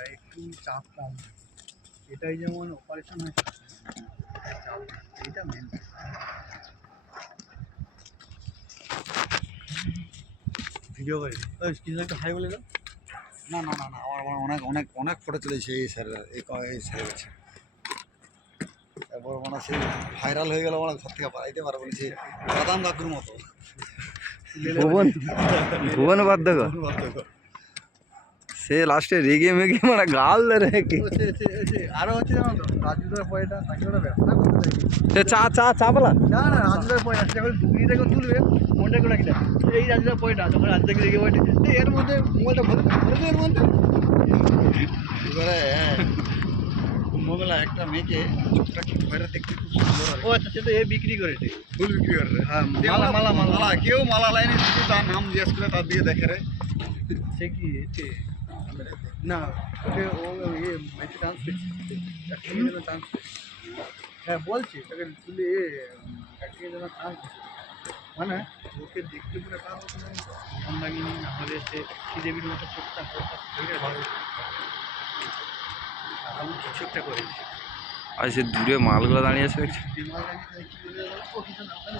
তাই একটু চাপ কম। এটাই যেমন অপারেশন হয়েছে চাপ, এইটা মেন। ভিডিও করে কিছু একটা হাই বলে দাও। না না না না, আমার অনেক অনেক অনেক ফটো চলেছে এই স্যারের, এই স্যারের কাছে। তারপর মানে সেই ভাইরাল হয়ে গেল, মানে ঘর থেকে পালাইতে পারে বলেছে বাদাম কাকুর মতো। ভুবন ভুবন বাধ্যকর সে লাস্টে রেগে মেগে মানে গাল রে কি আরো হচ্ছে জানো তো, রাজুদার পয়টা তাকে ওরা ব্যবসা করতে দেয়নি। সে চা চা চা পালা না না, রাজুদার পয়টা সেটা করে 2 মিনিট এখন তুলবে, ফোনটা করে রাখি দেয়। এই রাজুদার পয়টা তখন রাজুদাকে রেগে পয়টা এর মধ্যে মোবাইলটা ভরে এর মধ্যে। এবারে মোবাইলে একটা মেয়েকে চোখটা বাইরে দেখতে খুব সুন্দর আর ও আচ্ছা, সে তো এ বিক্রি করে ঠিক। ফুল বিক্রি করে রে। হ্যাঁ, দিয়ে মালা মালা মালা মালা কেউ মালা লাইনে শুধু তার নাম জিজ্ঞেস করে তার দিকে দেখে রে। সে কি এতে না, ওকে ও ইয়ে ম্যাচে চান্স পেয়েছে, অ্যাক্টিংয়ের জন্য চান্স পেয়েছে। হ্যাঁ বলছি তাকে তুলে অ্যাক্টিংয়ের জন্য চান্স পেয়েছে। মানে ওকে দেখতে পুরো একটা মন লাগিনি, নাহলে সে শ্রীদেবীর মতো চোখটা ভালো, আমি কিছু একটা করেছি। আর সে দূরে মালগুলো দাঁড়িয়ে আছে দেখছি দিমাগ লাগিয়ে কি বলে ও কিছু না, ওখানে